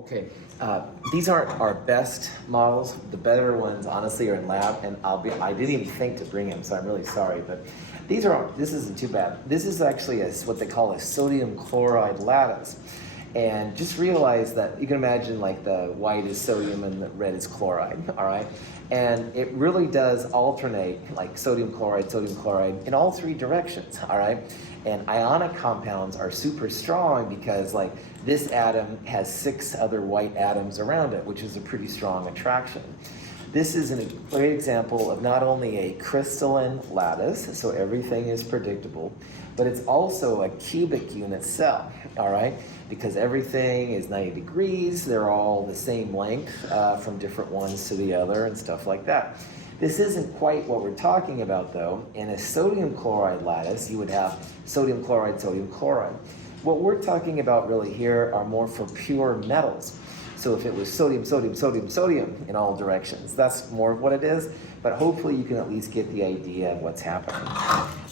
Okay, these aren't our best models. The better ones, honestly, are in lab, and I didn't even think to bring them, so I'm really sorry, but this isn't too bad. This is actually what they call a sodium chloride lattice. And just realize that you can imagine like the white is sodium and the red is chloride, all right? And it really does alternate like sodium chloride in all three directions, all right? And ionic compounds are super strong because like this atom has 6 other white atoms around it, which is a pretty strong attraction. This is a great example of not only a crystalline lattice, so everything is predictable, but it's also a cubic unit cell, all right? Because everything is 90 degrees, they're all the same length from different ones to the other and stuff like that. This isn't quite what we're talking about though. In a sodium chloride lattice, you would have sodium chloride, sodium chloride. What we're talking about really here are more for pure metals. So if it was sodium, sodium, sodium, sodium in all directions, that's more of what it is, but hopefully you can at least get the idea of what's happening.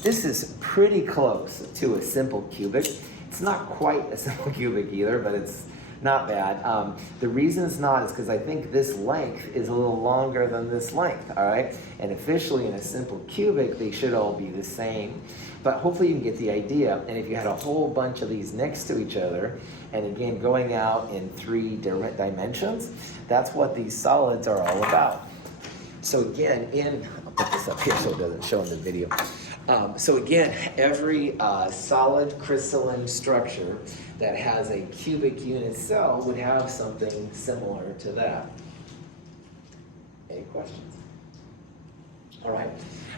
This is pretty close to a simple cubic. It's not quite a simple cubic either, but it's not bad. The reason it's not is because I think this length is a little longer than this length, all right? And officially in a simple cubic, they should all be the same. But hopefully you can get the idea. And if you had a whole bunch of these next to each other, and again, going out in 3 different dimensions, that's what these solids are all about. So again, I'll put this up here so it doesn't show in the video. So again, every solid crystalline structure that has a cubic unit cell would have something similar to that. Any questions? All right.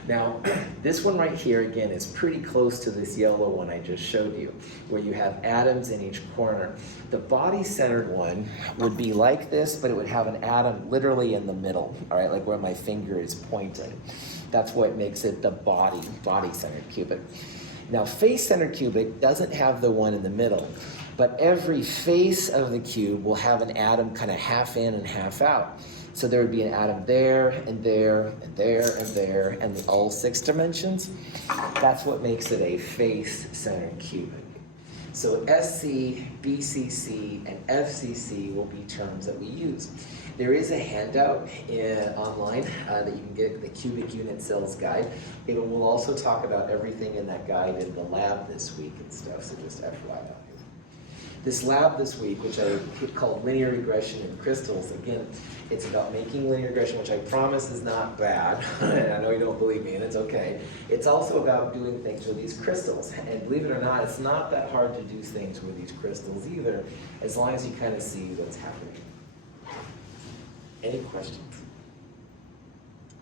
Now, this one right here, again, is pretty close to this yellow one I just showed you, where you have atoms in each corner. The body-centered one would be like this, but it would have an atom literally in the middle, all right, like where my finger is pointing. That's what makes it the body-centered cubic. Now, face-centered cubic doesn't have the one in the middle, but every face of the cube will have an atom kind of half in and half out. So there would be an atom there, and there, and there, and there, and all 6 dimensions. That's what makes it a face-centered cubic. So SC, BCC, and FCC will be terms that we use. There is a handout online that you can get, the Cubic Unit Cells Guide. It will also talk about everything in that guide in the lab this week and stuff, so just FYI. This lab this week, which I called Linear Regression in Crystals, again, it's about making linear regression, which I promise is not bad. And I know you don't believe me, and it's okay. It's also about doing things with these crystals. And believe it or not, it's not that hard to do things with these crystals either, as long as you kind of see what's happening. Any questions?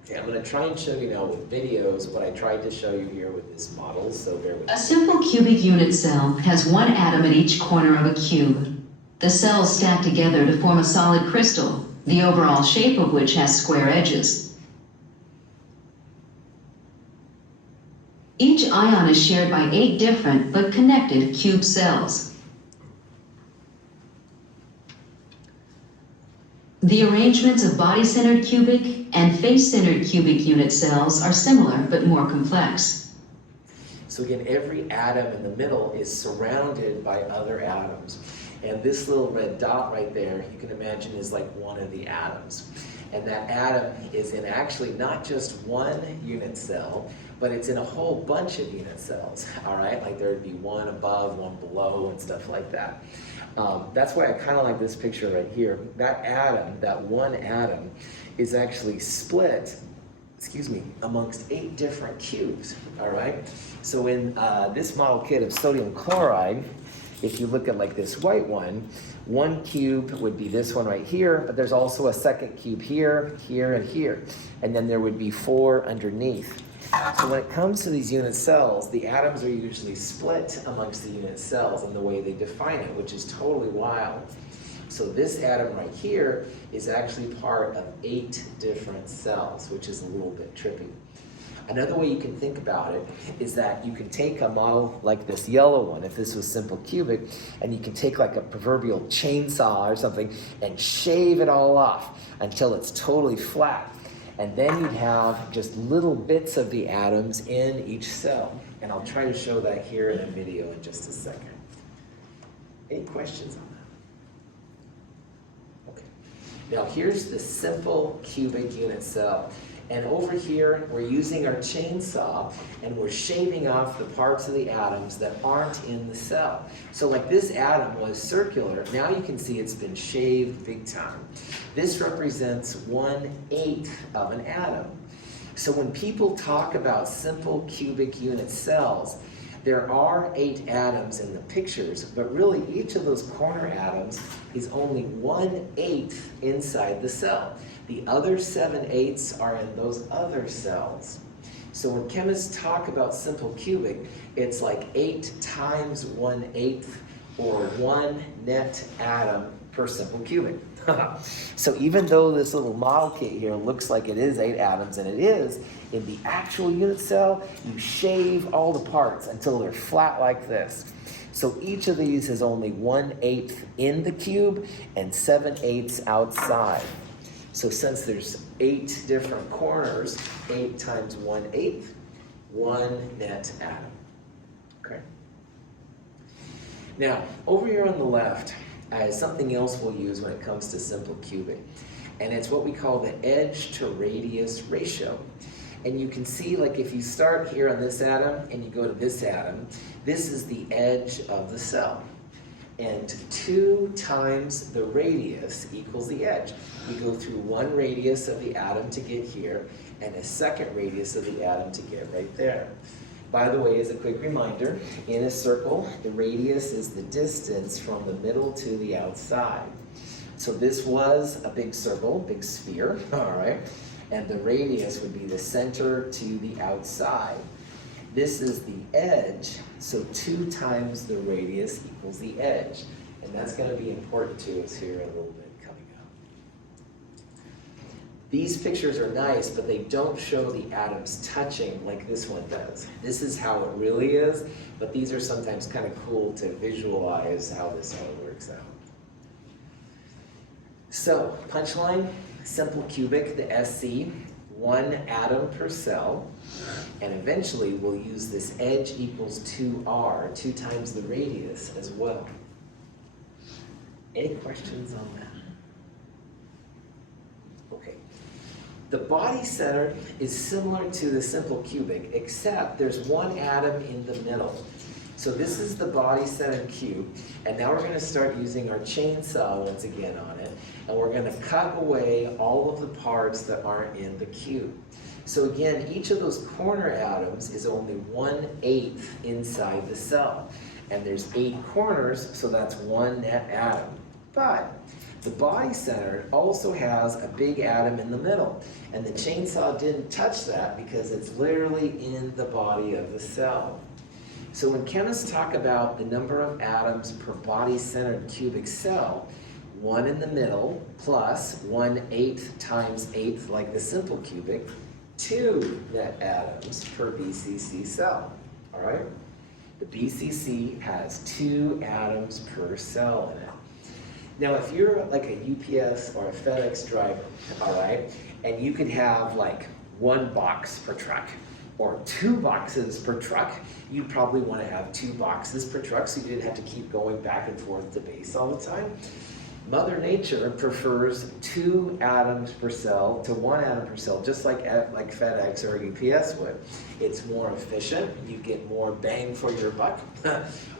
Okay, I'm going to try and show you now with videos what I tried to show you here with this model, so bear with me. A simple cubic unit cell has 1 atom at each corner of a cube. The cells stack together to form a solid crystal, the overall shape of which has square edges. Each ion is shared by 8 different but connected cube cells. The arrangements of body-centered cubic and face-centered cubic unit cells are similar but more complex. So again, every atom in the middle is surrounded by other atoms. And this little red dot right there, you can imagine is like one of the atoms. And that atom is in actually not just one unit cell, but it's in a whole bunch of unit cells, all right? Like there would be one above, one below, and stuff like that. That's why I kind of like this picture right here. That atom, that one atom, is actually split, amongst 8 different cubes, all right? So in this model kit of sodium chloride, if you look at like this white one cube would be this one right here, but there's also a second cube here, here, and here. And then there would be 4 underneath. So when it comes to these unit cells, the atoms are usually split amongst the unit cells in the way they define it, which is totally wild. So this atom right here is actually part of 8 different cells, which is a little bit trippy. Another way you can think about it is that you can take a model like this yellow one, if this was simple cubic, and you can take like a proverbial chainsaw or something and shave it all off until it's totally flat. And then you'd have just little bits of the atoms in each cell. And I'll try to show that here in a video in just a second. Any questions on Now here's the simple cubic unit cell. And over here, we're using our chainsaw and we're shaving off the parts of the atoms that aren't in the cell. So like this atom was circular, now you can see it's been shaved big time. This represents 1/8 of an atom. So when people talk about simple cubic unit cells, there are 8 atoms in the pictures, but really each of those corner atoms is only 1/8 inside the cell. The other 7/8 are in those other cells. So when chemists talk about simple cubic, it's like 8 times 1/8 or 1 net atom per simple cubic. So even though this little model kit here looks like it is 8 atoms, and it is, in the actual unit cell, you shave all the parts until they're flat like this. So each of these is only 1/8 in the cube and 7/8 outside. So since there's 8 different corners, 8 times 1/8, 1 net atom. Okay. Now, over here on the left, something else we'll use when it comes to simple cubic, and it's what we call the edge to radius ratio. And you can see, like, if you start here on this atom and you go to this atom, this is the edge of the cell. And 2 times the radius equals the edge. We go through 1 radius of the atom to get here, and a 2nd radius of the atom to get right there. By the way, as a quick reminder, in a circle, the radius is the distance from the middle to the outside. So this was a big circle, big sphere, all right? And the radius would be the center to the outside. This is the edge, so 2 times the radius equals the edge. And that's going to be important to us here in a little bit coming up. These pictures are nice, but they don't show the atoms touching like this one does. This is how it really is, but these are sometimes kind of cool to visualize how this all works out. So, punchline, simple cubic, the SC, 1 atom per cell, and eventually we'll use this edge equals 2R, 2 times the radius as well. Any questions on that? Okay. The body center is similar to the simple cubic, except there's 1 atom in the middle. So this is the body center cube, and now we're going to start using our chainsaw once again on it, and we're going to cut away all of the parts that aren't in the cube. So again, each of those corner atoms is only 1/8 inside the cell, and there's 8 corners, so that's 1 net atom. But the body center also has a big atom in the middle, and the chainsaw didn't touch that because it's literally in the body of the cell. So when chemists talk about the number of atoms per body-centered cubic cell, 1 in the middle plus 1/8 times 8 like the simple cubic, 2 net atoms per BCC cell, all right? The BCC has 2 atoms per cell in it. Now, if you're like a UPS or a FedEx driver, all right, and you could have like 1 box per truck or 2 boxes per truck, you'd probably want to have 2 boxes per truck so you didn't have to keep going back and forth to base all the time. Mother Nature prefers 2 atoms per cell to 1 atom per cell, just like FedEx or UPS would. It's more efficient, you get more bang for your buck.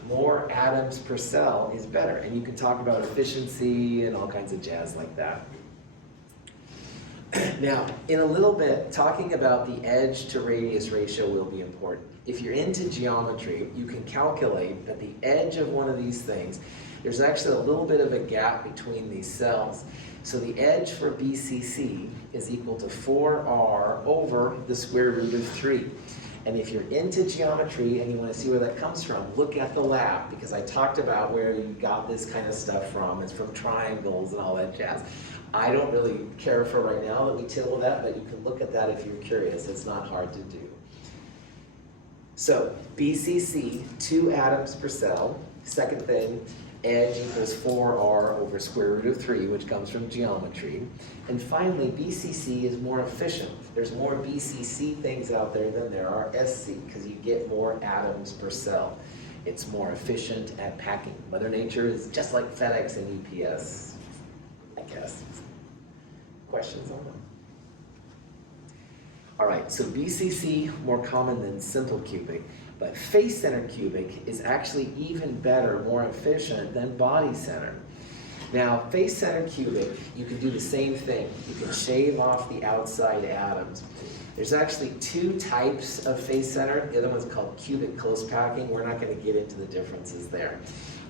More atoms per cell is better, and you can talk about efficiency and all kinds of jazz like that. Now, in a little bit, talking about the edge to radius ratio will be important. If you're into geometry, you can calculate that the edge of one of these things, there's actually a little bit of a gap between these cells. So the edge for BCC is equal to 4R over the square root of 3. And if you're into geometry and you want to see where that comes from, look at the lab, because I talked about where you got this kind of stuff from. It's from triangles and all that jazz. I don't really care for right now that we tittle that, but you can look at that if you're curious. It's not hard to do. So BCC, 2 atoms per cell. Second thing, edge equals 4R over square root of 3, which comes from geometry. And finally, BCC is more efficient. There's more BCC things out there than there are SC, because you get more atoms per cell. It's more efficient at packing. Mother Nature is just like FedEx and UPS, I guess. Questions on them? All right, so BCC, more common than simple cubic, but face-centered cubic is actually even better, more efficient than body-centered. Now, face-centered cubic, you can do the same thing. You can shave off the outside atoms. There's actually two types of face-centered. The other one's called cubic close packing. We're not going to get into the differences there.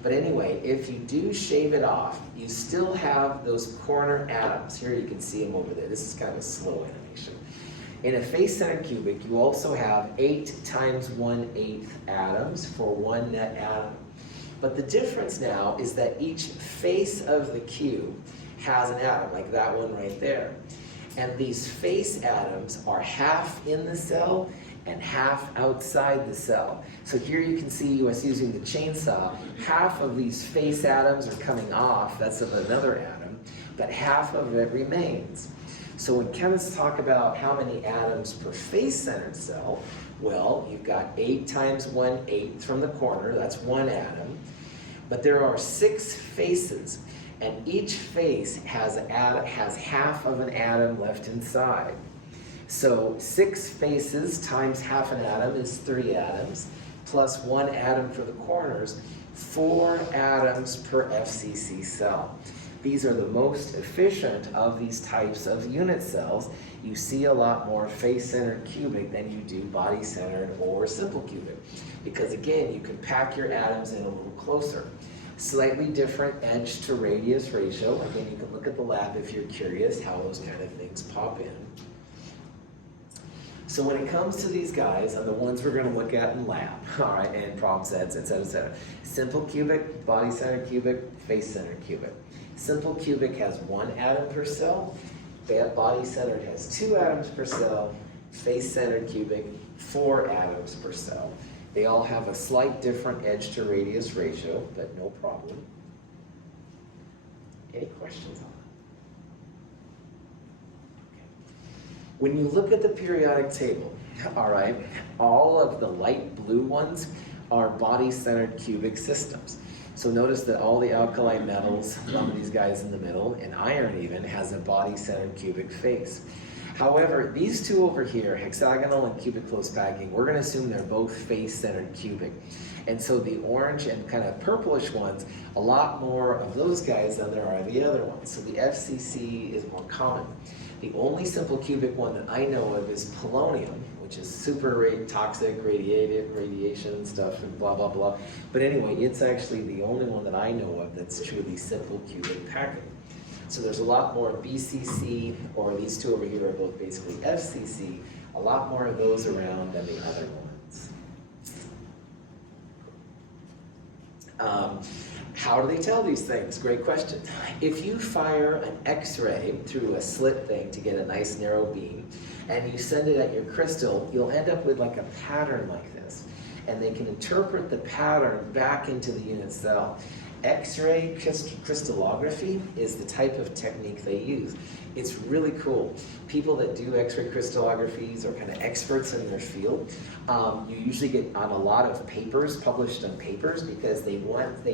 But anyway, if you do shave it off, you still have those corner atoms. Here you can see them over there. This is kind of a slow animation. In a face-centered cubic, you also have 8 times 1/8 atoms for one net atom. But the difference now is that each face of the cube has an atom, like that one right there. And these face atoms are half in the cell and half outside the cell. So here you can see us using the chainsaw. Half of these face atoms are coming off, that's of another atom, but half of it remains. So when chemists talk about how many atoms per face-centered cell, well, you've got 8 times 1/8 from the corner, that's one atom. But there are 6 faces, and each face has half of an atom left inside. So 6 faces times half an atom is 3 atoms, plus 1 atom for the corners, 4 atoms per FCC cell. These are the most efficient of these types of unit cells. You see a lot more face-centered cubic than you do body-centered or simple cubic. Because again, you can pack your atoms in a little closer. Slightly different edge to radius ratio. Again, you can look at the lab if you're curious how those kind of things pop in. So when it comes to these guys, are the ones we're going to look at in lab, all right, and problem sets, et cetera, et cetera. Simple cubic, body-centered cubic, face-centered cubic. Simple cubic has 1 atom per cell. Body-centered has 2 atoms per cell. Face-centered cubic, 4 atoms per cell. They all have a slight different edge to radius ratio, but no problem. Any questions on that? When you look at the periodic table, all right, all of the light blue ones are body-centered cubic systems. So notice that all the alkali metals, some of these guys in the middle, and iron even, has a body-centered cubic face. However, these two over here, hexagonal and cubic close packing, we're going to assume they're both face-centered cubic. And so the orange and kind of purplish ones, a lot more of those guys than there are the other ones. So the FCC is more common. The only simple cubic one that I know of is polonium, which is super toxic, radiation stuff, and blah, blah, blah. But anyway, it's actually the only one that I know of that's truly simple cubic packing. So there's a lot more BCC, or these two over here are both basically FCC, a lot more of those around than the other ones. How do they tell these things? Great question. If you fire an X-ray through a slit thing to get a nice narrow beam, and you send it at your crystal, you'll end up with like a pattern like this. And they can interpret the pattern back into the unit cell. X-ray crystallography is the type of technique they use. It's really cool. People that do X-ray crystallographies are kind of experts in their field. You usually get on a lot of papers, published on papers, because they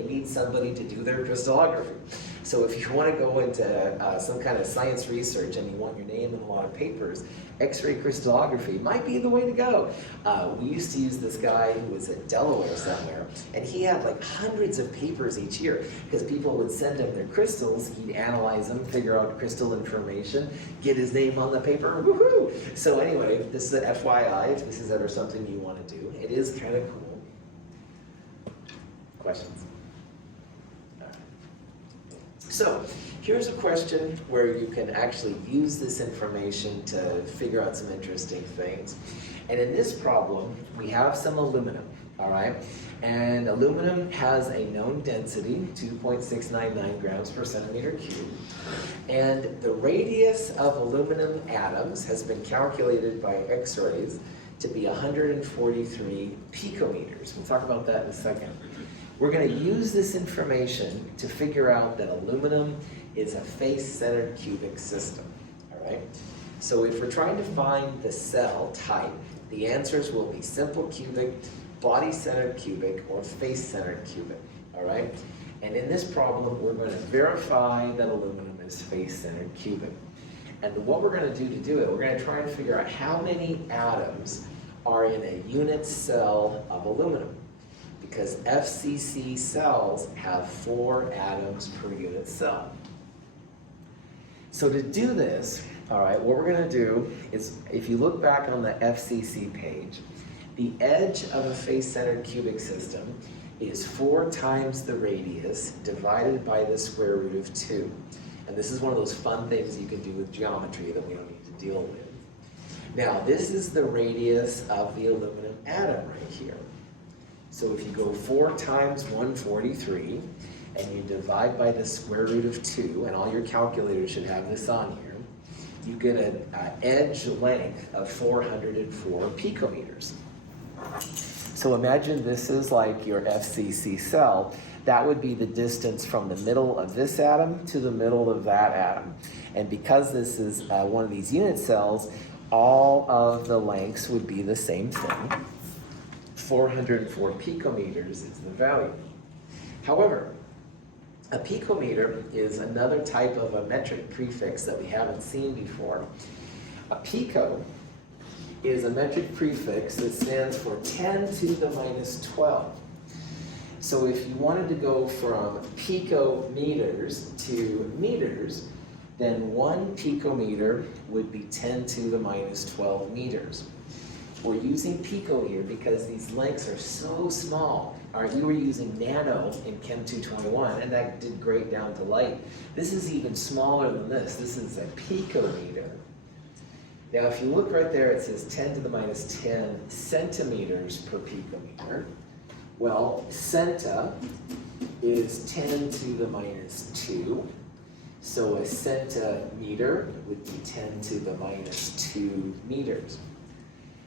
need somebody to do their crystallography. So if you want to go into some kind of science research and you want your name in a lot of papers, X-ray crystallography might be the way to go. We used to use this guy who was at Delaware somewhere, and he had like hundreds of papers each year because people would send him their crystals, he'd analyze them, figure out crystal information, get his name on the paper, woohoo! So anyway, this is an FYI if this is ever something you want to do. It is kind of cool. Questions? So here's a question where you can actually use this information to figure out some interesting things. And in this problem, we have some aluminum, all right? And aluminum has a known density, 2.699 grams per centimeter cubed. And the radius of aluminum atoms has been calculated by X-rays to be 143 picometers. We'll talk about that in a second. We're going to use this information to figure out that aluminum is a face-centered cubic system, all right? So if we're trying to find the cell type, the answers will be simple cubic, body-centered cubic, or face-centered cubic, all right? And in this problem, we're going to verify that aluminum is face-centered cubic. And what we're going to do it, we're going to try and figure out how many atoms are in a unit cell of aluminum. Because FCC cells have 4 atoms per unit cell. So to do this, all right, what we're going to do is, if you look back on the FCC page, the edge of a face-centered cubic system is 4 times the radius divided by the square root of 2. And this is one of those fun things you can do with geometry that we don't need to deal with. Now, this is the radius of the aluminum atom right here. So if you go 4 times 143, and you divide by the square root of 2, and all your calculators should have this on here, you get an edge length of 404 picometers. So imagine this is like your FCC cell. That would be the distance from the middle of this atom to the middle of that atom. And because this is one of these unit cells, all of the lengths would be the same thing. 404 picometers is the value. However, a picometer is another type of a metric prefix that we haven't seen before. A pico is a metric prefix that stands for 10 to the minus 12. So if you wanted to go from picometers to meters, then 1 picometer would be 10 to the minus 12 meters. We're using pico here because these lengths are so small. All right, we were using nano in Chem 221, and that did great down to light. This is even smaller than this. This is a picometer. Now, if you look right there, it says 10 to the minus 10 centimeters per picometer. Well, centa is 10 to the minus 2. So a centimeter would be 10 to the minus 2 meters.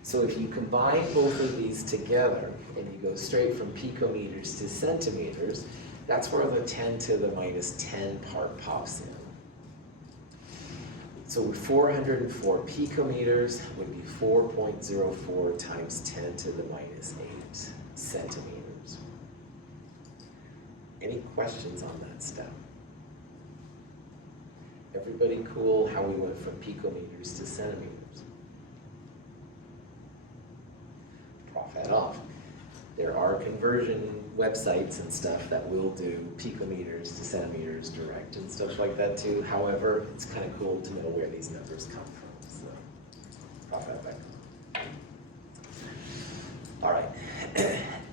So if you combine both of these together and you go straight from picometers to centimeters, that's where the 10 to the minus 10 part pops in. So 404 picometers would be 4.04 times 10 to the minus 8 centimeters. Any questions on that step? Everybody cool how we went from picometers to centimeters? Prof head off. There are conversion websites and stuff that will do picometers to centimeters direct and stuff like that too. However, it's kind of cool to know where these numbers come from. So, Prof head back. All right.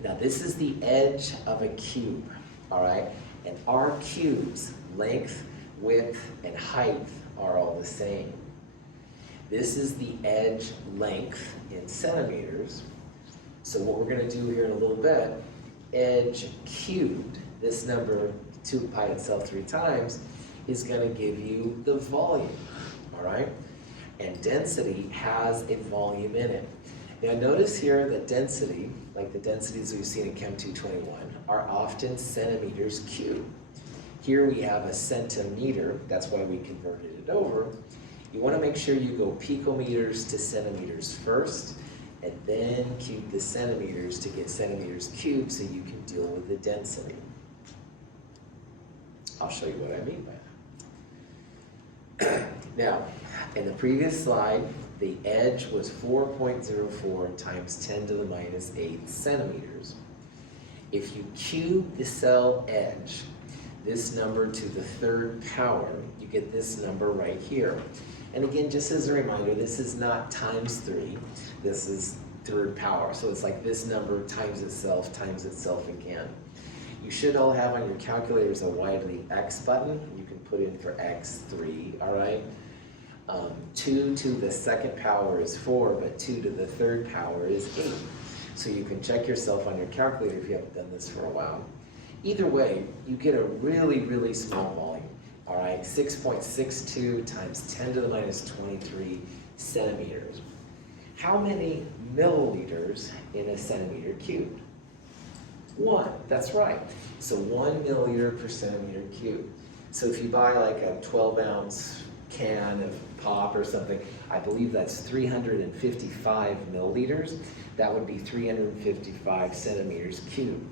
Now this is the edge of a cube. All right, and our cubes, length, width, and height are all the same. This is the edge length in centimeters. So what we're going to do here in a little bit, edge cubed, this number 2 pi itself 3 times, is going to give you the volume, all right? And density has a volume in it. Now notice here that density, like the densities we've seen in Chem 221, are often centimeters cubed. Here we have a centimeter, that's why we converted it over. You want to make sure you go picometers to centimeters first, and then cube the centimeters to get centimeters cubed so you can deal with the density. I'll show you what I mean by that. Now, in the previous slide, the edge was 4.04 times 10 to the minus 8 centimeters. If you cube the cell edge, this number to the 3rd power, you get this number right here. And again, just as a reminder, this is not times 3, this is 3rd power. So it's like this number times itself again. You should all have on your calculators a widely X button. You can put in for X3, all right? 2 to the 2nd power is 4, but 2 to the 3rd power is 8. So you can check yourself on your calculator if you haven't done this for a while. Either way, you get a really, really small volume. All right, 6.62 times 10 to the minus 23 centimeters. How many milliliters in a centimeter cubed? 1, that's right. So 1 milliliter per centimeter cubed. So if you buy like a 12-ounce can of pop or something, I believe that's 355 milliliters. That would be 355 centimeters cubed.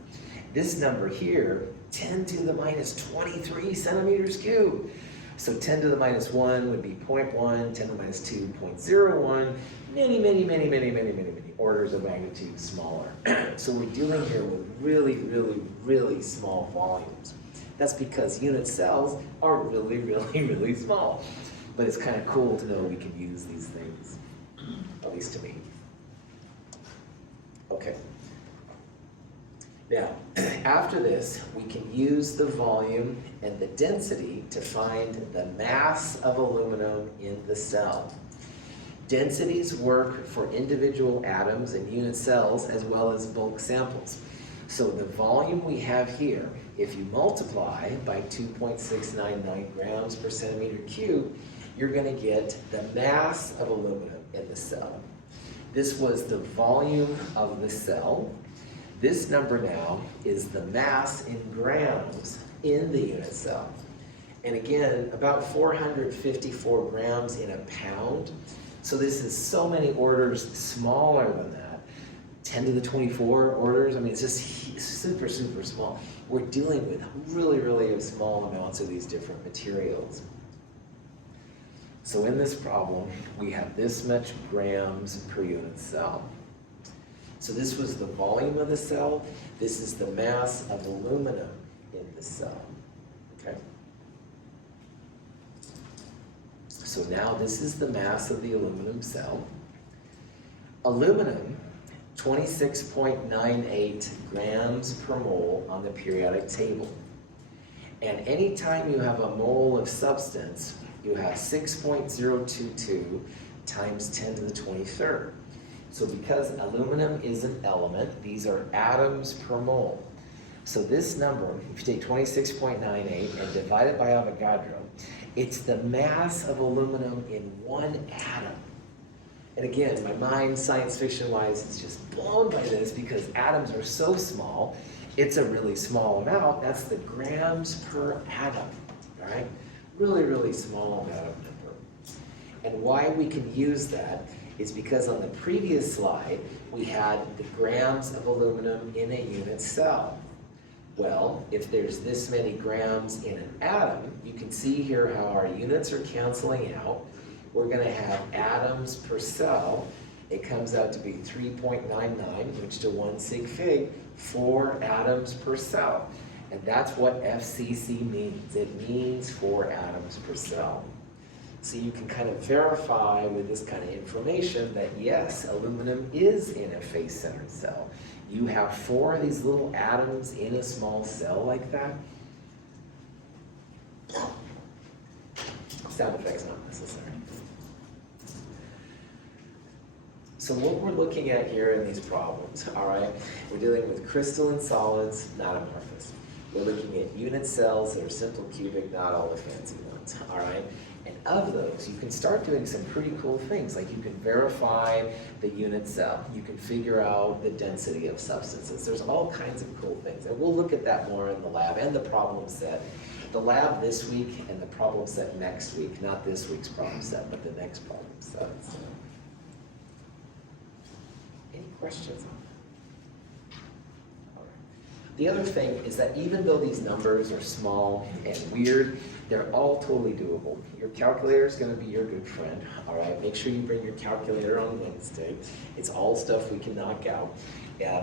This number here, 10 to the minus 23 centimeters cubed. So 10 to the minus 1 would be 0.1, 10 to the minus 2, 0.01, many orders of magnitude smaller. So we're dealing here with really small volumes. That's because unit cells are really small. But it's kind of cool to know we can use these things, at least to me. Okay. Now, after this, we can use the volume and the density to find the mass of aluminum in the cell. Densities work for individual atoms and unit cells as well as bulk samples. So the volume we have here, if you multiply by 2.699 grams per centimeter cubed, you're going to get the mass of aluminum in the cell. This was the volume of the cell. This number now is the mass in grams in the unit cell. And again, about 454 grams in a pound. So this is so many orders smaller than that. 10 to the 24 orders, I mean, it's just super small. We're dealing with really small amounts of these different materials. So in this problem, we have this much grams per unit cell. So this was the volume of the cell. This is the mass of aluminum in the cell, okay? So now this is the mass of the aluminum cell. Aluminum, 26.98 grams per mole on the periodic table. And anytime you have a mole of substance, you have 6.022 times 10 to the 23rd. So because aluminum is an element, these are atoms per mole. So this number, if you take 26.98 and divide it by Avogadro, it's the mass of aluminum in one atom. And again, my mind, science fiction-wise, is just blown by this because atoms are so small, it's a really small amount. That's the grams per atom, all right? Really small amount of number. And why we can use that is because on the previous slide, we had the grams of aluminum in a unit cell. Well, if there's this many grams in an atom, you can see here how our units are canceling out. We're going to have atoms per cell. It comes out to be 3.99, which to 1 sig fig, 4 atoms per cell. And that's what FCC means. It means 4 atoms per cell. So you can kind of verify with this kind of information that yes, aluminum is in a face-centered cell. You have 4 of these little atoms in a small cell like that. Sound effects not necessary. So what we're looking at here in these problems, all right, we're dealing with crystalline solids, not amorphous. We're looking at unit cells that are simple cubic, not all the fancy ones, all right? And of those, you can start doing some pretty cool things, like you can verify the unit cell. You can figure out the density of substances. There's all kinds of cool things. And we'll look at that more in the lab and the problem set. The lab this week and the problem set next week, not this week's problem set, but the next problem set. So. Any questions on that? The other thing is that even though these numbers are small and weird, they're all totally doable. Your calculator is going to be your good friend, all right? Make sure you bring your calculator on Wednesday. It's all stuff we can knock out.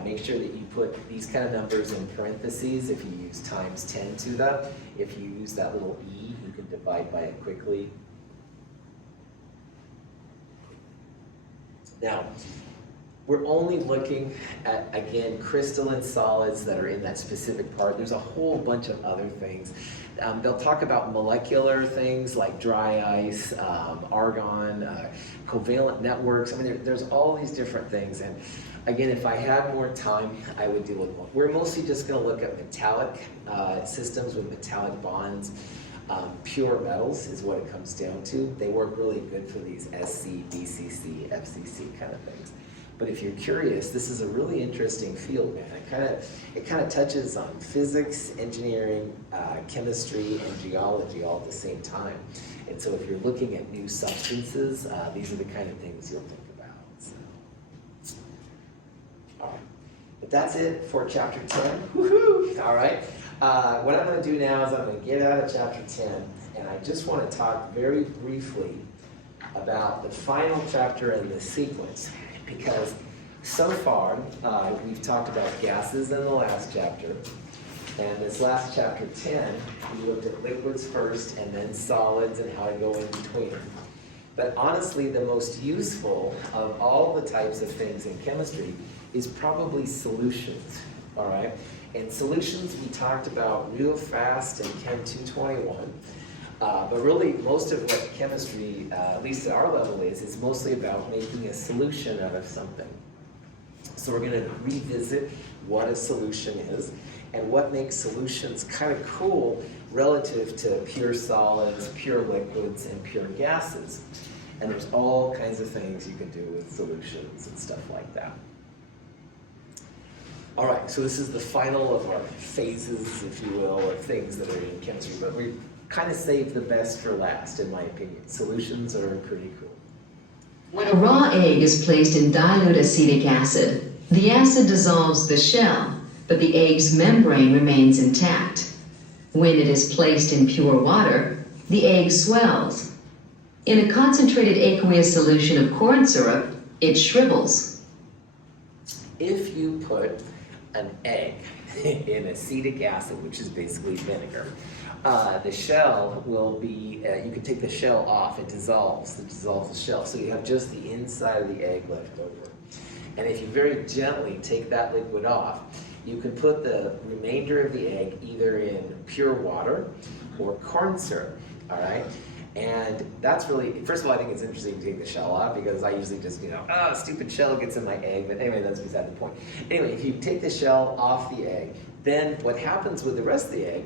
Make sure that you put these kind of numbers in parentheses if you use times 10 to them. If you use that little e, you can divide by it quickly. Now, we're only looking at, again, crystalline solids that are in that specific part. There's a whole bunch of other things. They'll talk about molecular things like dry ice, argon, covalent networks. I mean, there's all these different things. And again, if I had more time, I would deal with one. We're mostly just going to look at metallic systems with metallic bonds. Pure metals is what it comes down to. They work really good for these SC, BCC, FCC kind of things. But if you're curious, this is a really interesting field, man. It kind of touches on physics, engineering, chemistry, and geology all at the same time. And so if you're looking at new substances, these are the kind of things you'll think about. So. All right. But that's it for chapter 10. Woohoo! All right. What I'm going to do now is I'm going to get out of chapter 10 and I just want to talk very briefly about the final chapter in the sequence, because so far we've talked about gases in the last chapter, and this last chapter 10, we looked at liquids first and then solids and how to go in between them. But honestly, the most useful of all the types of things in chemistry is probably solutions, all right? And solutions we talked about real fast in Chem 221, but really most of what chemistry, at least at our level, is mostly about making a solution out of something. So we're going to revisit what a solution is and what makes solutions kind of cool relative to pure solids, pure liquids, and pure gases. And there's all kinds of things you can do with solutions and stuff like that. All right, so this is the final of our phases, if you will, of things that are in chemistry, but we kind of saved the best for last, in my opinion. Solutions are pretty cool. When a raw egg is placed in dilute acetic acid, the acid dissolves the shell, but the egg's membrane remains intact. When it is placed in pure water, the egg swells. In a concentrated aqueous solution of corn syrup, it shrivels. If you put an egg in acetic acid, which is basically vinegar, the shell will be, you can take the shell off, it dissolves the shell, so you have just the inside of the egg left over. And if you very gently take that liquid off, you can put the remainder of the egg either in pure water or corn syrup, all right? And that's really, first of all, I think it's interesting to take the shell off, because I usually just, stupid shell gets in my egg, but anyway, that's beside the point. Anyway, if you take the shell off the egg, then what happens with the rest of the egg,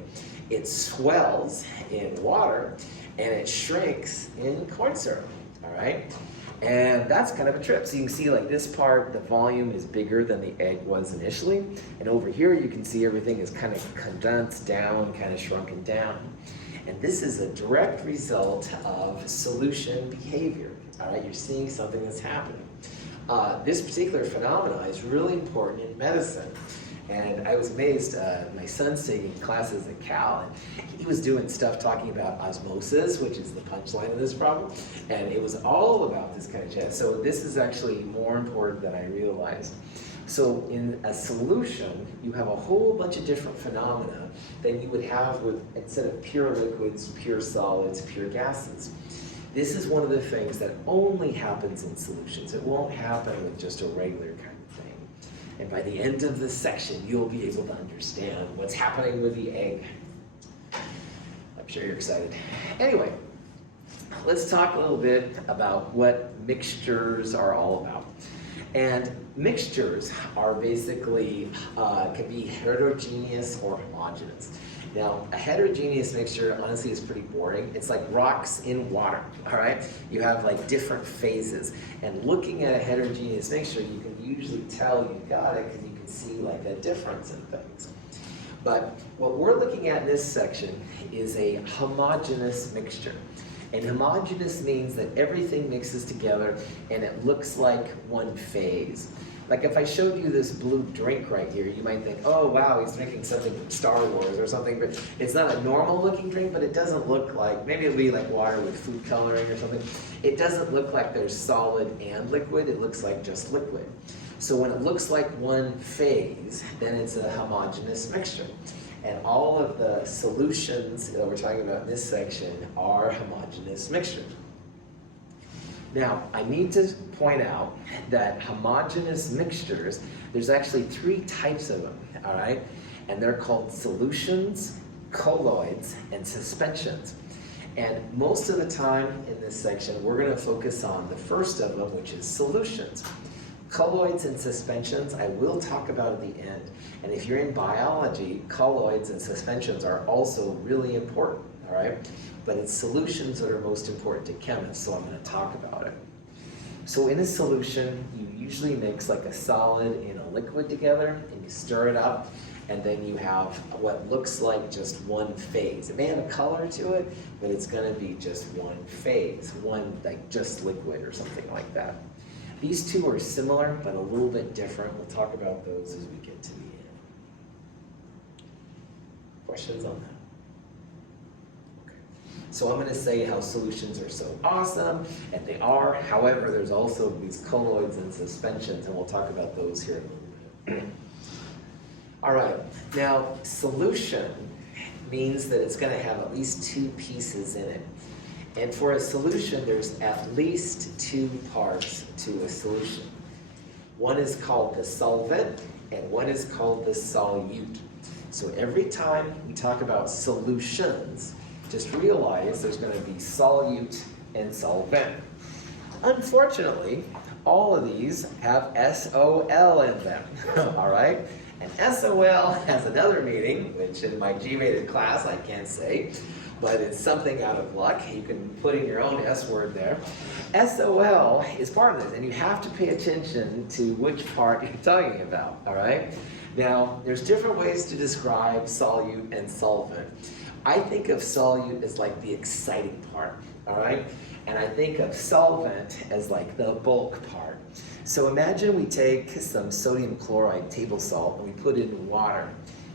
it swells in water and it shrinks in corn syrup, all right? And that's kind of a trip. So you can see like this part, the volume is bigger than the egg was initially. And over here you can see everything is kind of condensed down, kind of shrunken down. And this is a direct result of solution behavior, all right? You're seeing something that's happening. This particular phenomenon is really important in medicine. And I was amazed, my son's taking classes at Cal, and he was doing stuff talking about osmosis, which is the punchline of this problem, and it was all about this kind of jazz. So this is actually more important than I realized. So in a solution, you have a whole bunch of different phenomena than you would have with, instead of pure liquids, pure solids, pure gases. This is one of the things that only happens in solutions. It won't happen with just a regular kind of thing. And by the end of this section, you'll be able to understand what's happening with the egg. I'm sure you're excited. Anyway, let's talk a little bit about what mixtures are all about. And mixtures are basically, can be heterogeneous or homogeneous. Now, a heterogeneous mixture, honestly, is pretty boring. It's like rocks in water, all right? You have like different phases. And looking at a heterogeneous mixture, you can usually tell you've got it because you can see like a difference in things. But what we're looking at in this section is a homogeneous mixture. And homogeneous means that everything mixes together and it looks like one phase. Like if I showed you this blue drink right here, you might think, oh wow, he's drinking something from Star Wars or something, but it's not a normal looking drink, but it doesn't look like, maybe it'll be like water with food coloring or something. It doesn't look like there's solid and liquid, it looks like just liquid. So when it looks like one phase, then it's a homogeneous mixture. And all of the solutions that we're talking about in this section are homogeneous mixtures. Now, I need to point out that homogeneous mixtures, there's actually 3 types of them, all right? And they're called solutions, colloids, and suspensions. And most of the time in this section, we're going to focus on the first of them, which is solutions. Colloids and suspensions, I will talk about at the end. And if you're in biology, colloids and suspensions are also really important, all right? But it's solutions that are most important to chemists, so I'm going to talk about it. So in a solution, you usually mix like a solid and a liquid together, and you stir it up, and then you have what looks like just one phase. It may have a color to it, but it's going to be just one phase, one like just liquid or something like that. These two are similar, but a little bit different. We'll talk about those as we get to the end. Questions on that? Okay. So I'm going to say how solutions are so awesome, and they are. However, there's also these colloids and suspensions, and we'll talk about those here in a little bit. All right, now solution means that it's going to have at least two pieces in it. And for a solution, there's at least two parts to a solution. One is called the solvent, and one is called the solute. So every time we talk about solutions, just realize there's going to be solute and solvent. Unfortunately, all of these have SOL in them, all right? And SOL has another meaning, which in my G-rated class I can't say, but it's something out of luck. You can put in your own S word there. SOL is part of this, and you have to pay attention to which part you're talking about, all right? Now, there's different ways to describe solute and solvent. I think of solute as like the exciting part, all right? And I think of solvent as like the bulk part. So imagine we take some sodium chloride table salt and we put it in water.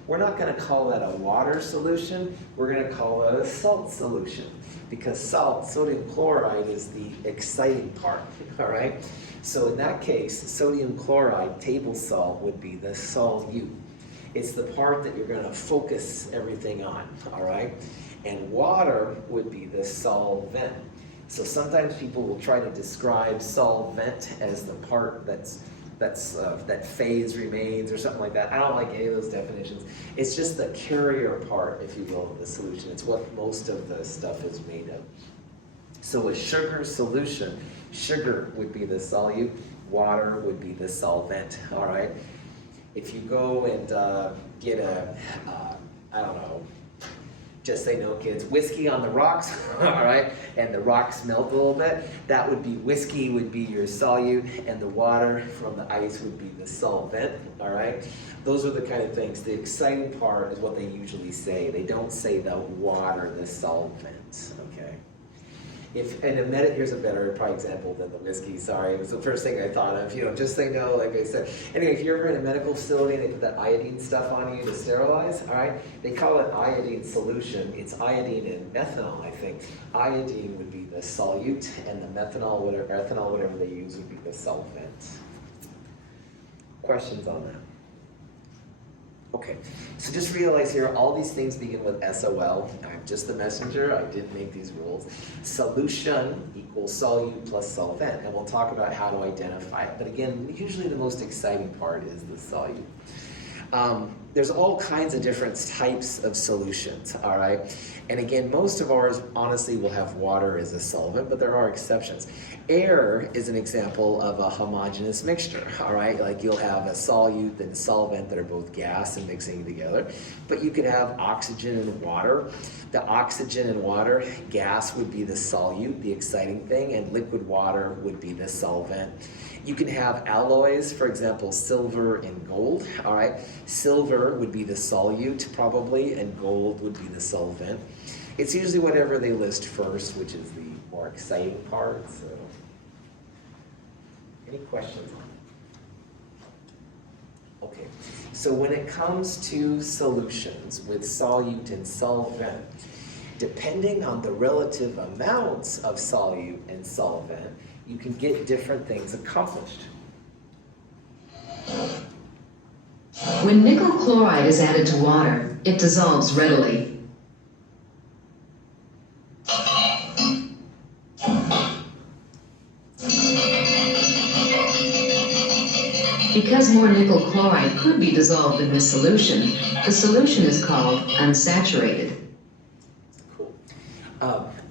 We're not going to call that a water solution, we're going to call it a salt solution, because salt, sodium chloride, is the exciting part, all right? So in that case, sodium chloride table salt would be the solute. It's the part that you're going to focus everything on, all right? And water would be the solvent. So sometimes people will try to describe solvent as the part that phase remains or something like that. I don't like any of those definitions. It's just the carrier part, if you will, of the solution. It's what most of the stuff is made of. So a sugar solution, sugar would be the solute, water would be the solvent, all right? If you go and get a, I don't know, just say no kids, whiskey on the rocks, all right, and the rocks melt a little bit, that would be, whiskey would be your solute, and the water from the ice would be the solvent, all right? Those are the kind of things. The exciting part is what they usually say. They don't say the water, the solvent, okay? Here's a better probably example than the whiskey, sorry. It was the first thing I thought of, just say no, like I said. Anyway, if you're ever in a medical facility and they put that iodine stuff on you to sterilize, all right, they call it iodine solution. It's iodine and methanol, I think. Iodine would be the solute, and the methanol, ethanol, whatever they use, would be the solvent. Questions on that? Okay, so just realize here, all these things begin with SOL. I'm just the messenger, I didn't make these rules. Solution equals solute plus solvent, and we'll talk about how to identify it. But again, usually the most exciting part is the solute. There's all kinds of different types of solutions, all right? And again, most of ours, honestly, will have water as a solvent, but there are exceptions. Air is an example of a homogeneous mixture, all right? Like you'll have a solute and solvent that are both gas and mixing together, but you could have oxygen and water. The oxygen and water, gas would be the solute, the exciting thing, and liquid water would be the solvent. You can have alloys, for example, silver and gold, all right? Silver would be the solute, probably, and gold would be the solvent. It's usually whatever they list first, which is the more exciting part, so. Any questions on it? Okay, so when it comes to solutions with solute and solvent, depending on the relative amounts of solute and solvent, you can get different things accomplished. When nickel chloride is added to water, it dissolves readily. Because more nickel chloride could be dissolved in this solution, the solution is called unsaturated. Cool.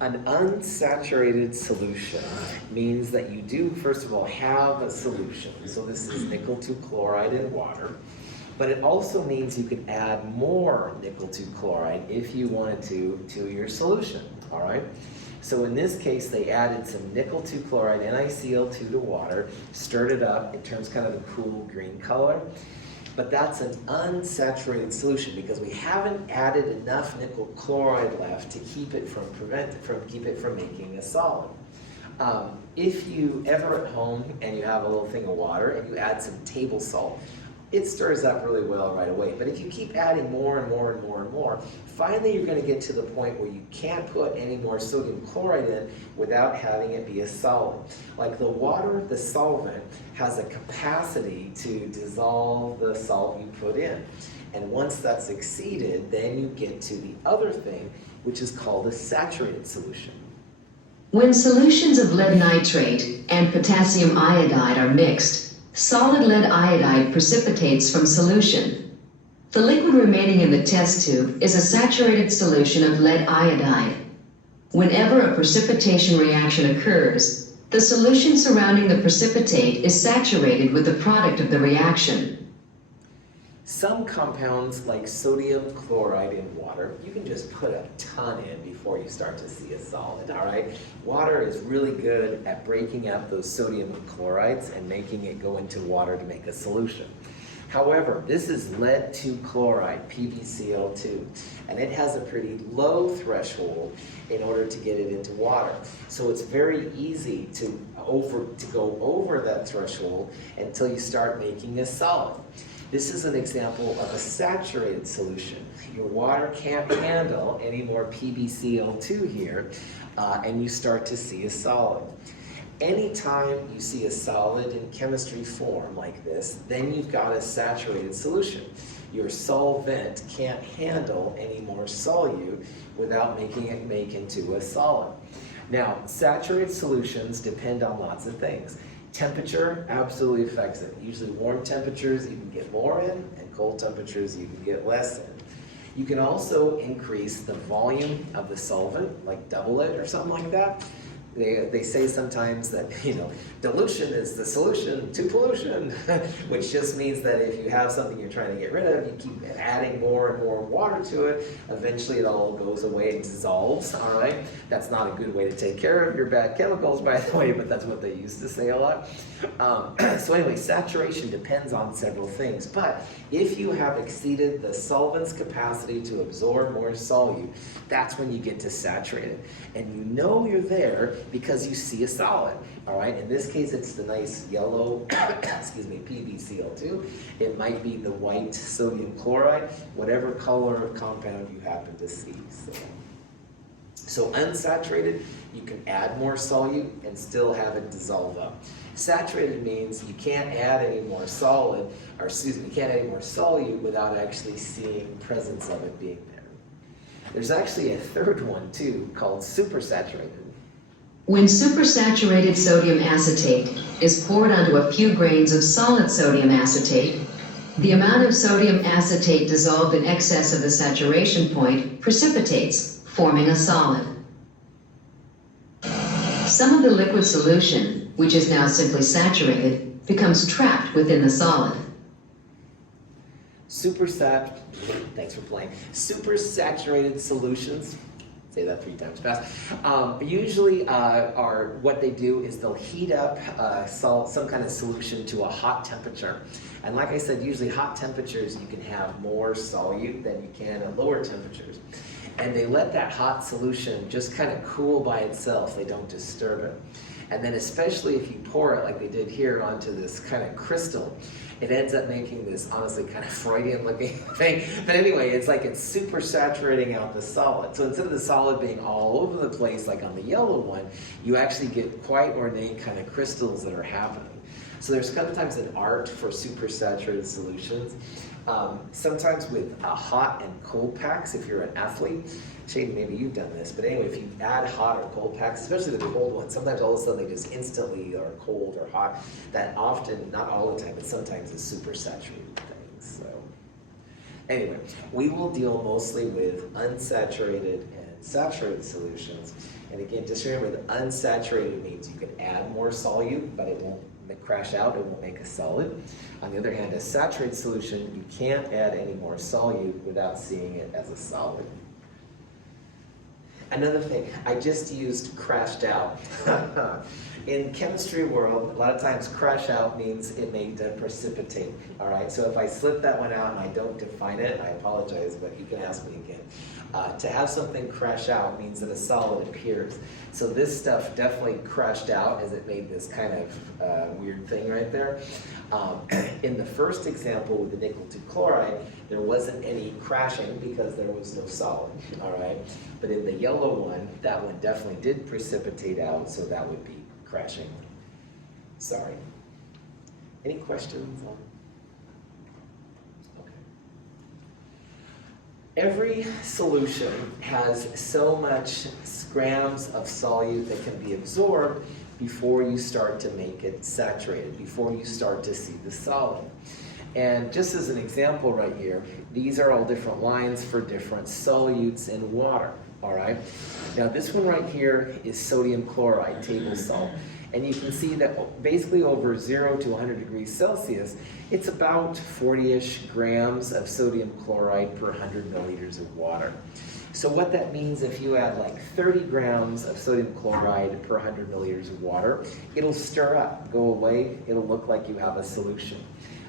An unsaturated solution means that you do, first of all, have a solution. So this is nickel 2 chloride in water. But it also means you can add more nickel 2 chloride if you wanted to your solution, all right? So in this case, they added some nickel 2 chloride, NiCl2 to water, stirred it up, it turns kind of a cool green color. But that's an unsaturated solution because we haven't added enough nickel chloride left to keep it from making a solid. If you ever at home and you have a little thing of water and you add some table salt, it stirs up really well right away. But if you keep adding more and more and more and more, finally you're going to get to the point where you can't put any more sodium chloride in without having it be a solid. Like the water, the solvent, has a capacity to dissolve the salt you put in. And once that's exceeded, then you get to the other thing, which is called a saturated solution. When solutions of lead nitrate and potassium iodide are mixed, solid lead iodide precipitates from solution. The liquid remaining in the test tube is a saturated solution of lead iodide. Whenever a precipitation reaction occurs, the solution surrounding the precipitate is saturated with the product of the reaction. Some compounds, like sodium chloride in water, you can just put a ton in before you start to see a solid, all right? Water is really good at breaking up those sodium chlorides and making it go into water to make a solution. However, this is lead 2 chloride, PbCl2, and it has a pretty low threshold in order to get it into water. So it's very easy to go over that threshold until you start making a solid. This is an example of a saturated solution. Your water can't handle any more PbCl2 here, and you start to see a solid. Anytime you see a solid in chemistry form like this, then you've got a saturated solution. Your solvent can't handle any more solute without making it make into a solid. Now, saturated solutions depend on lots of things. Temperature absolutely affects it. Usually warm temperatures you can get more in, and cold temperatures you can get less in. You can also increase the volume of the solvent, like double it or something like that. They say sometimes that, dilution is the solution to pollution, which just means that if you have something you're trying to get rid of, you keep adding more and more water to it, eventually it all goes away and dissolves, all right? That's not a good way to take care of your bad chemicals, by the way, but that's what they used to say a lot. So anyway, saturation depends on several things, but if you have exceeded the solvent's capacity to absorb more solute, that's when you get to saturated. And you know you're there because you see a solid, all right? In this case, it's the nice yellow, PbCl2. It might be the white sodium chloride, whatever color of compound you happen to see. So unsaturated, you can add more solute and still have it dissolve up. Saturated means you can't add any more solute without actually seeing presence of it being there. There's actually a third one too, called supersaturated. When supersaturated sodium acetate is poured onto a few grains of solid sodium acetate, the amount of sodium acetate dissolved in excess of the saturation point precipitates, forming a solid. Some of the liquid solution, which is now simply saturated, becomes trapped within the solid. Thanks for playing. Supersaturated solutions, say that 3 times fast, usually what they do is they'll heat up some kind of solution to a hot temperature. And like I said, usually hot temperatures you can have more solute than you can at lower temperatures. And they let that hot solution just kind of cool by itself. They don't disturb it. And then especially if you pour it like they did here onto this kind of crystal, it ends up making this honestly kind of Freudian looking thing. But anyway, it's like it's super saturating out the solid. So instead of the solid being all over the place like on the yellow one, you actually get quite ornate kind of crystals that are happening. So there's sometimes an art for supersaturated solutions. Sometimes with hot and cold packs, if you're an athlete, Shane, maybe you've done this, but anyway, if you add hot or cold packs, especially the cold ones, sometimes all of a sudden they just instantly are cold or hot. That often, not all the time, but sometimes is supersaturated things. So anyway, we will deal mostly with unsaturated and saturated solutions. And again, just remember that unsaturated means you can add more solute, but it won't crash out, it won't make a solid. On the other hand, a saturated solution, you can't add any more solute without seeing it as a solid. Another thing, I just used crashed out. In chemistry world, a lot of times crash out means it may precipitate, all right? So if I slip that one out and I don't define it, I apologize, but you can ask me again. To have something crash out means that a solid appears. So this stuff definitely crashed out as it made this kind of weird thing right there. In the first example with the nickel 2 chloride, there wasn't any crashing because there was no solid, all right? But in the yellow one, that one definitely did precipitate out, so that would be crashing. Sorry. Any questions on? Okay. Every solution has so much grams of solute that can be absorbed before you start to make it saturated, before you start to see the solid. And just as an example right here, these are all different lines for different solutes in water, all right? Now this one right here is sodium chloride, table salt. And you can see that basically over 0 to 100 degrees Celsius, it's about 40-ish grams of sodium chloride per 100 milliliters of water. So what that means, if you add like 30 grams of sodium chloride per 100 milliliters of water, it'll stir up, go away, it'll look like you have a solution.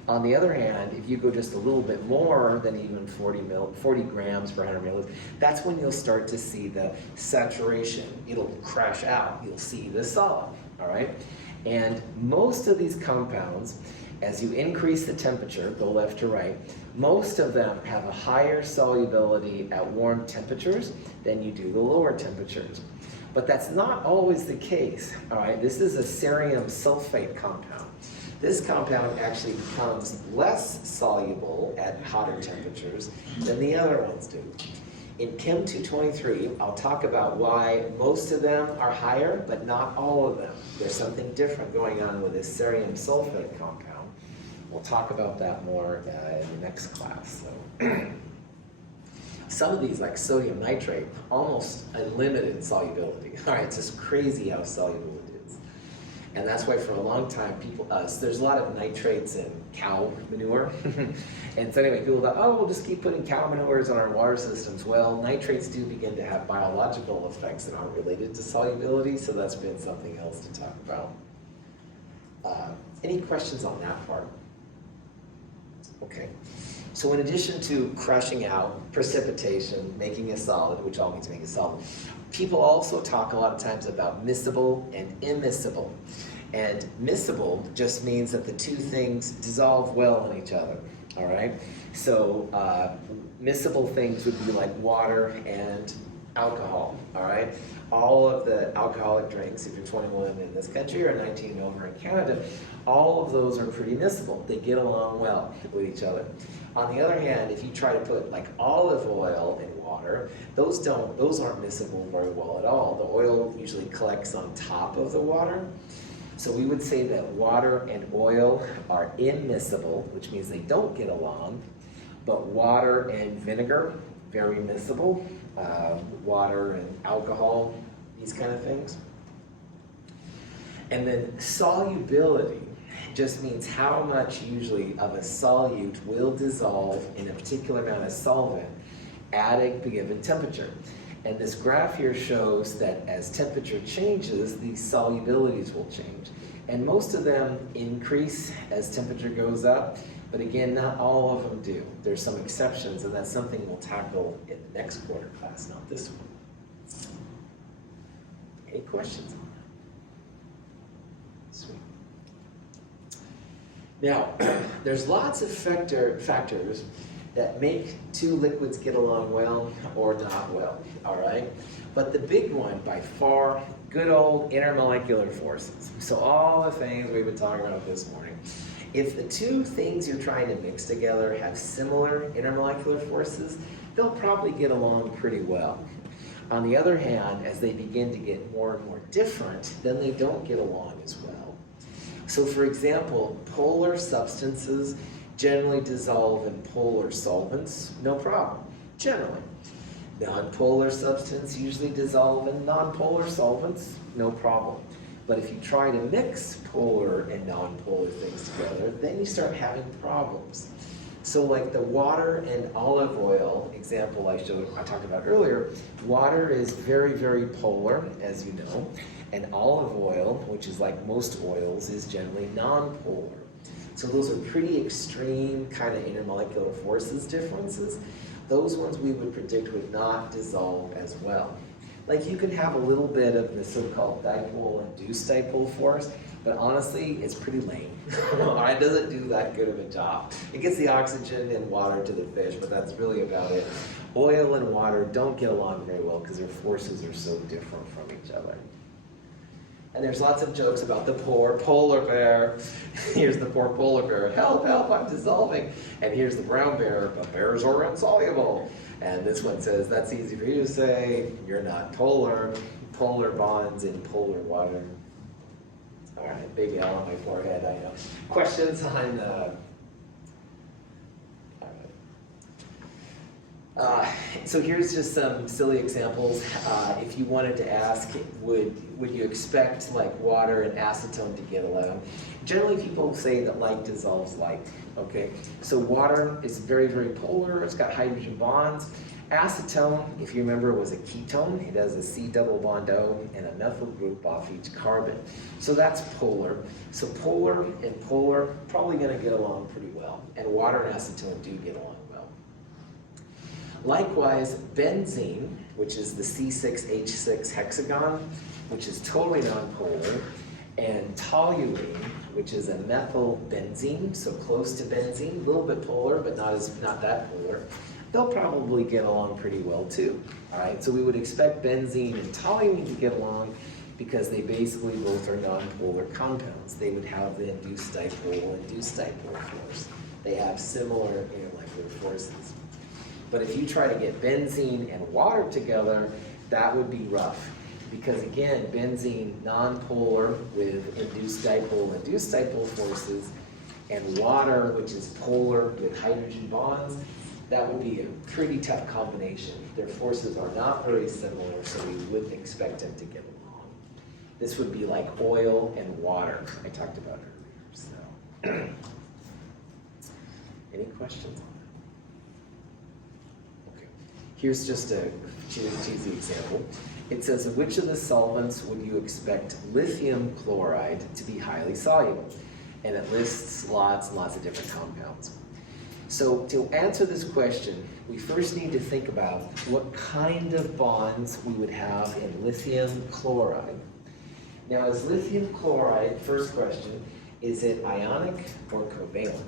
On the other hand, if you go just a little bit more than even 40 grams per 100 milliliters, that's when you'll start to see the saturation. It'll crash out, you'll see the solid, all right? And most of these compounds, as you increase the temperature, go left to right, most of them have a higher solubility at warm temperatures than you do the lower temperatures. But that's not always the case, all right? This is a cerium sulfate compound. This compound actually becomes less soluble at hotter temperatures than the other ones do. In Chem 223, I'll talk about why most of them are higher, but not all of them. There's something different going on with this cerium sulfate compound. We'll talk about that more in the next class. So. Some of these, like sodium nitrate, almost unlimited solubility. All right, it's just crazy how soluble it is. And that's why for a long time, there's a lot of nitrates in cow manure. And so anyway, people thought, oh, we'll just keep putting cow manures on our water systems. Well, nitrates do begin to have biological effects that aren't related to solubility, so that's been something else to talk about. Any questions on that part? Okay. So in addition to crushing out, precipitation, making a solid, which all means make a solid, people also talk a lot of times about miscible and immiscible. And miscible just means that the two things dissolve well in each other, all right? So miscible things would be like water and alcohol, all right? All of the alcoholic drinks, if you're 21 in this country or 19 over in Canada, all of those are pretty miscible. They get along well with each other. On the other hand, if you try to put like olive oil in water, those aren't miscible very well at all. The oil usually collects on top of the water. So we would say that water and oil are immiscible, which means they don't get along, but water and vinegar, very miscible. Water and alcohol, these kind of things. And then solubility just means how much usually of a solute will dissolve in a particular amount of solvent at a given temperature. And this graph here shows that as temperature changes, these solubilities will change. And most of them increase as temperature goes up, but again, not all of them do. There's some exceptions, and that's something we'll tackle in the next quarter class, not this one. Any questions on that? Sweet. Now, there's lots of factors that make two liquids get along well or not well, all right? But the big one, by far, good old intermolecular forces. So all the things we've been talking about this morning. If the two things you're trying to mix together have similar intermolecular forces, they'll probably get along pretty well. On the other hand, as they begin to get more and more different, then they don't get along as well. So for example, polar substances generally dissolve in polar solvents, no problem, generally. Non-polar substances usually dissolve in non-polar solvents, no problem. But if you try to mix polar and non-polar things together, then you start having problems. So like the water and olive oil example I talked about earlier, water is very, very polar, as you know, and olive oil, which is like most oils, is generally non-polar. So those are pretty extreme kind of intermolecular forces differences. those ones we would predict would not dissolve as well. Like you could have a little bit of the so-called dipole-induced dipole force, but honestly, it's pretty lame. It doesn't do that good of a job. It gets the oxygen and water to the fish, but that's really about it. Oil and water don't get along very well because their forces are so different from each other. And there's lots of jokes about the poor polar bear. Here's the poor polar bear, help, help, I'm dissolving. And here's the brown bear, but bears are insoluble. And this one says, that's easy for you to say, you're not polar. Polar bonds in polar water. All right, big L on my forehead, I know. Questions on, so here's just some silly examples. If you wanted to ask, would you expect like water and acetone to get along? Generally people say that like dissolves like, okay? So water is very, very polar, it's got hydrogen bonds. Acetone, if you remember, was a ketone. It has a C double bond O and a methyl group off each carbon. So that's polar. So polar and polar probably gonna get along pretty well. And water and acetone do get along well. Likewise, benzene, which is the C6H6 hexagon, which is totally nonpolar, and toluene, which is a methyl benzene, so close to benzene, a little bit polar, but not that polar. They'll probably get along pretty well too. All right, so we would expect benzene and toluene to get along because they basically both are nonpolar compounds. They would have the induced dipole force. They have similar intermolecular forces. But if you try to get benzene and water together, that would be rough. Because again, benzene nonpolar with induced dipole forces, and water, which is polar with hydrogen bonds, that would be a pretty tough combination. Their forces are not very similar, so we wouldn't expect them to get along. This would be like oil and water I talked about earlier. So, any questions on that? Okay, here's just a cheesy example. It says, which of the solvents would you expect lithium chloride to be highly soluble? And it lists lots and lots of different compounds. So to answer this question, we first need to think about what kind of bonds we would have in lithium chloride. Now, is lithium chloride, first question, is it ionic or covalent?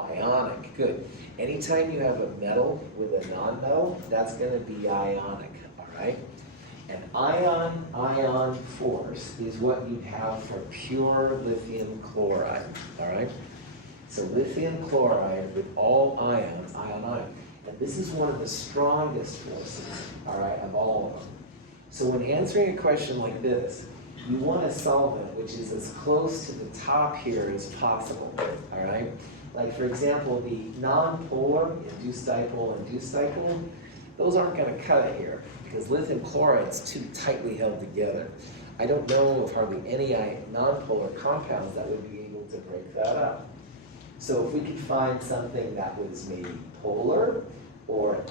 Ionic, good. Anytime you have a metal with a non-metal, that's going to be ionic, all right? And ion-ion force is what you'd have for pure lithium chloride, all right? So lithium chloride with all ions, ion-ion. And this is one of the strongest forces, all right, of all of them. So when answering a question like this, you want a solvent which is as close to the top here as possible, all right? Like for example, the non-polar, induced dipole, those aren't gonna cut it here because lithium chloride's too tightly held together. I don't know of hardly any non-polar compounds that would be able to break that up. So if we could find something that was maybe polar, or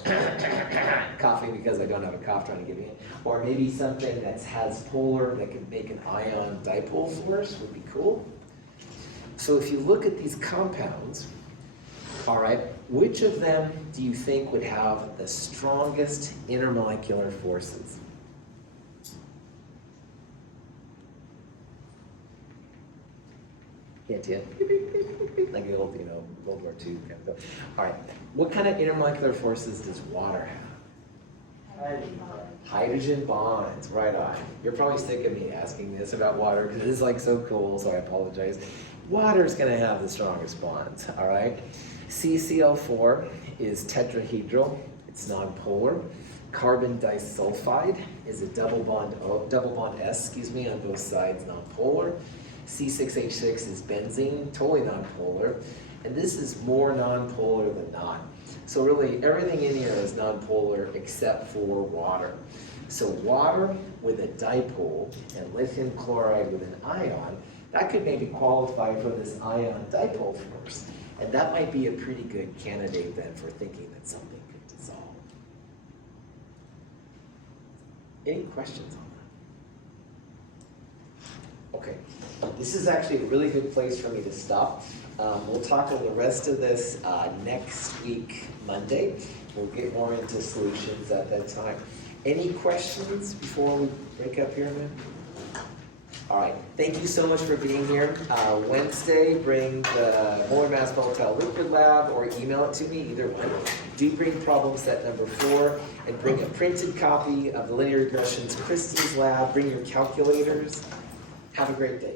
coughing because I don't have a cough trying to give me it, or maybe something that has polar that could make an ion dipole force would be cool. So if you look at these compounds, all right, which of them do you think would have the strongest intermolecular forces? Hint, hint. Like the old, World War II kind of stuff. All right, what kind of intermolecular forces does water have? Hydrogen bonds, right on. You're probably sick of me asking this about water because it's like so cool, so I apologize. Water's gonna have the strongest bonds, all right? CCl4 is tetrahedral, it's nonpolar. Carbon disulfide is a double bond S, on both sides, nonpolar. C6H6 is benzene, totally nonpolar. And this is more nonpolar than not. So really, everything in here is nonpolar except for water. So water with a dipole and lithium chloride with an ion, that could maybe qualify for this ion dipole force. And that might be a pretty good candidate then for thinking that something could dissolve. Any questions on Okay, this is actually a really good place for me to stop. We'll talk on the rest of this next week, Monday. We'll get more into solutions at that time. Any questions before we break up here, man? All right, thank you so much for being here. Wednesday, bring the molar mass volatile liquid lab or email it to me, either one. Do bring problem set number 4 and bring a printed copy of the linear regressions crystals lab. Bring your calculators. Have a great day.